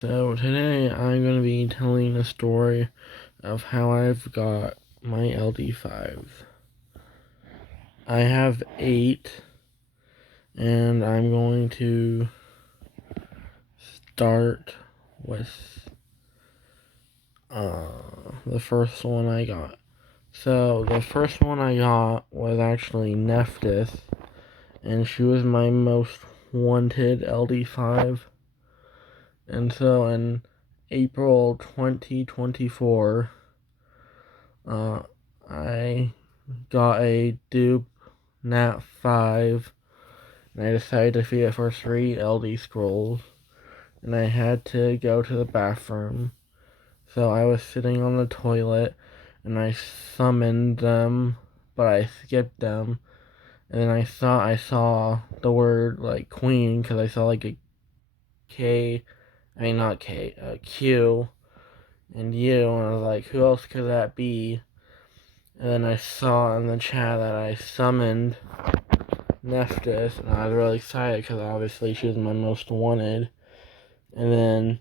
So today I'm going to be telling the story of how I've got my LD5s. I have 8, and I'm going to start with the first one I got. So the first one I got was actually Nephthys, and she was my most wanted LD5. And so in April 2024, I got a dupe Nat 5, and I decided to feed it for 3 LD scrolls, and I had to go to the bathroom. So I was sitting on the toilet, and I summoned them, but I skipped them, and then I thought I saw the word, like, queen, because I saw, like, a K, I mean, not K, a Q, and U, and I was like, who else could that be? And then I saw in the chat that I summoned Nephthys, and I was really excited because obviously she was my most wanted. And then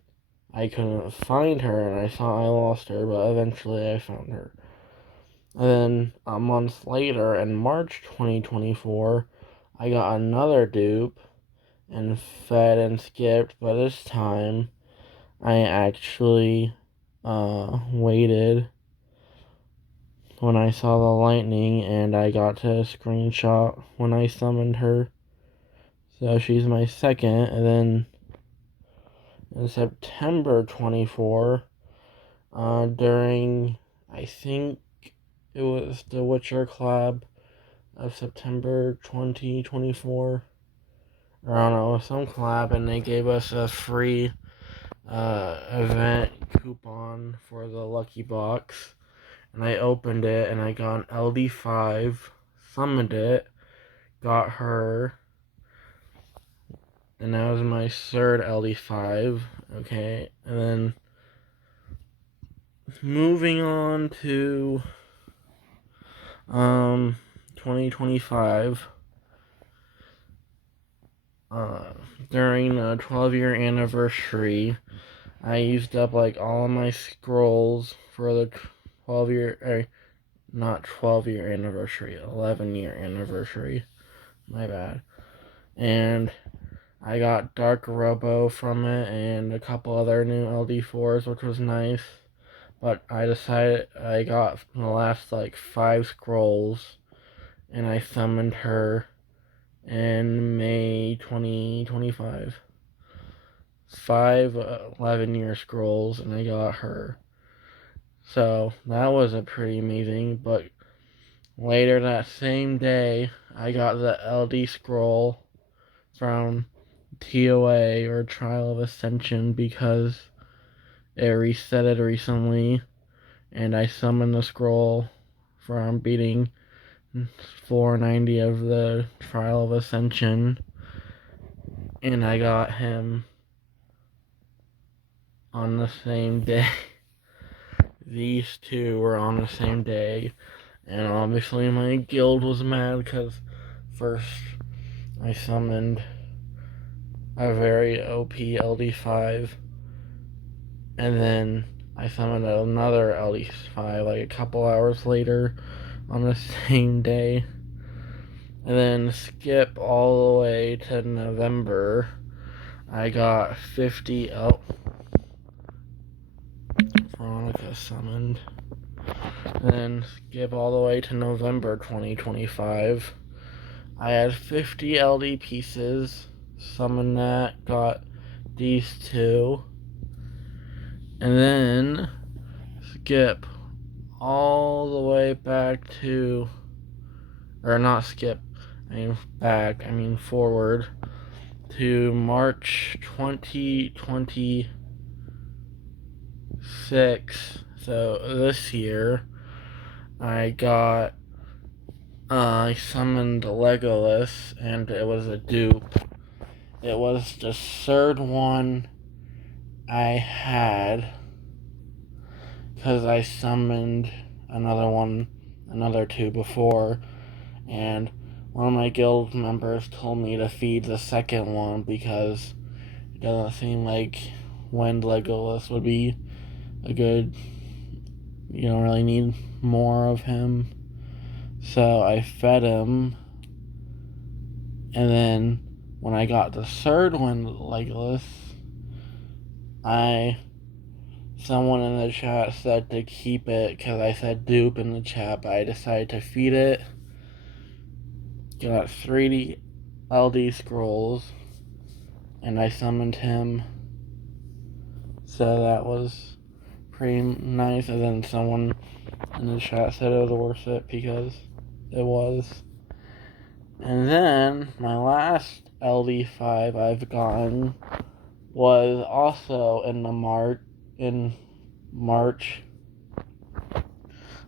I couldn't find her, and I thought I lost her, but eventually I found her. And then a month later, in March 2024, I got another dupe and fed and skipped, but this time I actually waited when I saw the lightning, and I got to screenshot when I summoned her. So she's my second, and then in September 24, during, I think it was the Witcher collab of September 2024, or I don't know, some collab, and they gave us a free event coupon for the lucky box, and I opened it, and I got an LD5, summoned it, got her, and that was my third LD5, okay, and then moving on to 2025, during the 12-year anniversary, I used up like all of my scrolls for the 12-year, not 12-year anniversary, 11-year anniversary, my bad, and I got Dark Robo from it and a couple other new LD4s, which was nice. But I decided I got the last like 5 scrolls, and I summoned her in May 2025. 5 11-year scrolls, and I got her. So that was a pretty amazing. But later that same day, I got the LD scroll from TOA, or Trial of Ascension, because it resetted recently, and I summoned the scroll from beating 490 of the Trial of Ascension, and I got him on the same day. These two were on the same day, and obviously my guild was mad because first I summoned a very OP LD5, and then I summoned another LD5 like a couple hours later on the same day. And then skip all the way to November, I got 50 Veronica summoned. And then skip all the way to November 2025. I had 50 LD pieces, summoned that, got these two. And then skip all the way back to, or not skip, I mean forward to March 2026. So this year, I summoned Legolas, and it was a dupe. It was the third one I had, because I summoned another two before, and one of my guild members told me to feed the second one because it doesn't seem like when Legolas would be a good, you don't really need more of him. So I fed him, and then when I got the third one, Legolas, someone in the chat said to keep it because I said dupe in the chat, but I decided to feed it. Got 3D LD scrolls, and I summoned him. So that was pretty nice. And then someone in the chat said it was worth it because it was. And then my last LD5 I've gotten was also in March,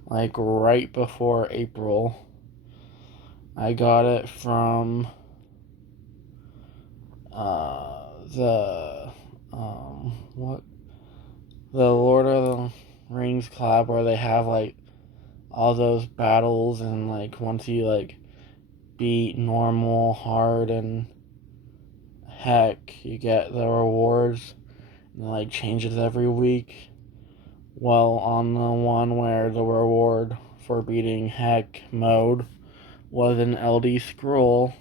like right before April. I got it from the Lord of the Rings collab, where they have like all those battles, and like once you like beat normal, hard, and heck, you get the rewards, and it like changes every week. Well, on the one where the reward for beating heck mode was an LD scroll,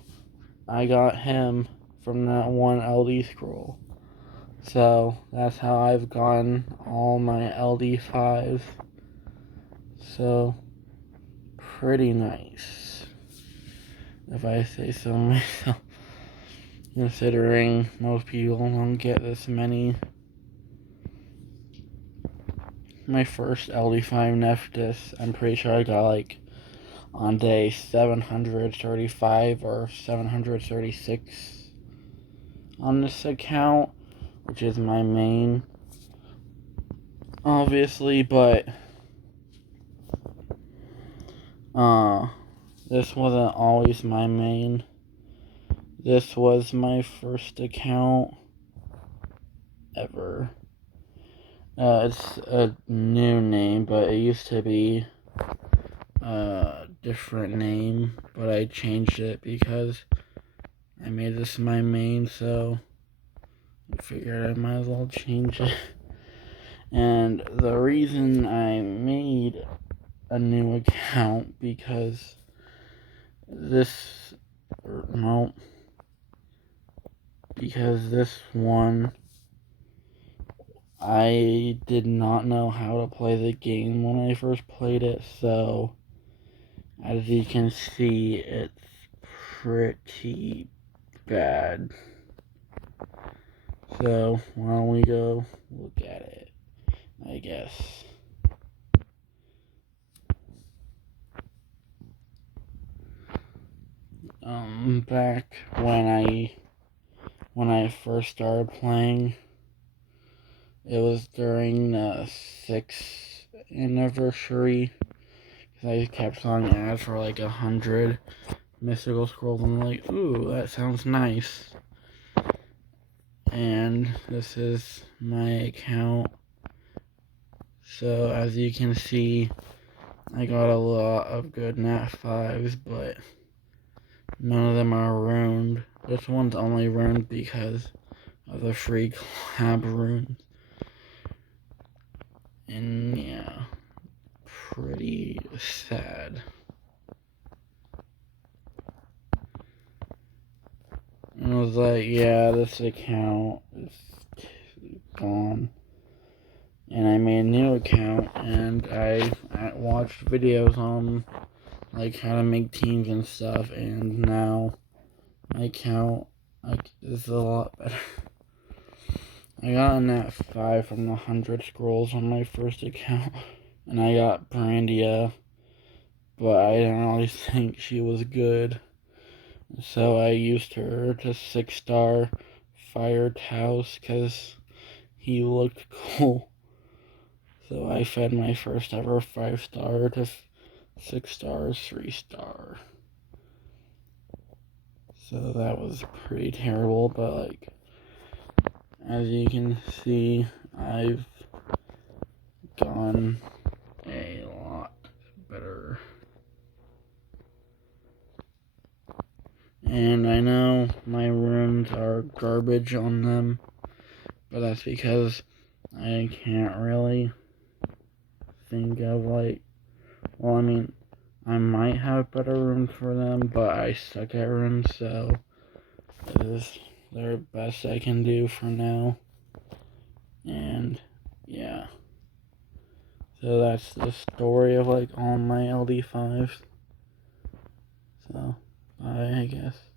I got him from that one LD scroll. So that's how I've gotten all my LD5s. So pretty nice, if I say so myself, considering most people don't get this many. My first LD5 Neftis, I'm pretty sure I got like on day 735 or 736 on this account, which is my main, obviously, but this wasn't always my main. This was my first account ever. It's a new name, but it used to be a different name, but I changed it because I made this my main, so I figured I might as well change it. And the reason I made a new account because this one, I did not know how to play the game when I first played it, so as you can see, it's pretty bad. So why don't we go look at it, I guess. Back when I first started playing, it was during the 6th anniversary, because I kept on ads for like 100 mystical scrolls, and I'm like, ooh, that sounds nice. And this is my account. So as you can see, I got a lot of good Nat 5s, but none of them are ruined. This one's only ruined because of the free collab runes. And yeah, pretty sad. And I was like, yeah, this account is gone. And I made a new account, and I watched videos on like how to make teams and stuff, and now my account is a lot better. I got a Nat 5 from the 100 scrolls on my first account, and I got Brandia, but I didn't really think she was good, so I used her to 6-star Fire Taos because he looked cool. So I fed my first ever 5-star to 6 stars, 3-star. So that was pretty terrible, but like, as you can see, I've gone a lot better. And I know my runes are garbage on them, but that's because I can't really think of, like, well, I mean, I might have better rooms for them, but I suck at rooms, so this is the best I can do for now. And yeah, so that's the story of, like, all my LD5s. So bye, I guess.